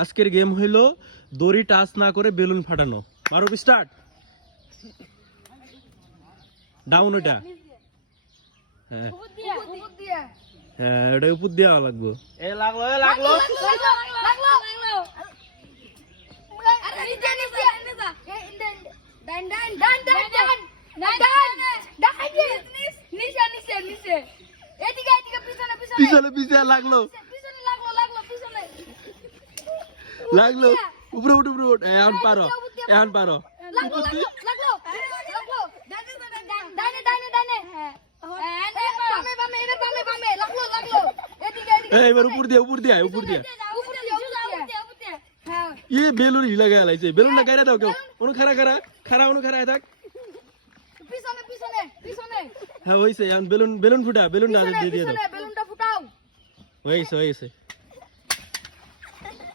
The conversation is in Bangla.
আজকের গেম হইলো দড়ি টাচ না করে বেলুন ফাটানো। মারো স্টার্ট। ডাউন ওটা। হ্যাঁ হ্যাঁ, ওটা উপর দেওয়া লাগবে। লাগলো পিছনে পিছনে লাগলো লাগলো। উপরে উঠ উপরে উঠ। এখন পারো, এখন পারো। এবার উপর দিয়ে উপর দিয়ে উপর দিয়ে। বেলুন হিলা গায়ে লাগছে। বেলুন না গায়ে দাও কেউ। অনু খারা খারা খারা, অনু খারা থাক। হ্যাঁ হয়েছে। এখন বেলুন বেলুন ফুটা, বেলুন না দিয়ে দাও। হয়েছে হয়েছে।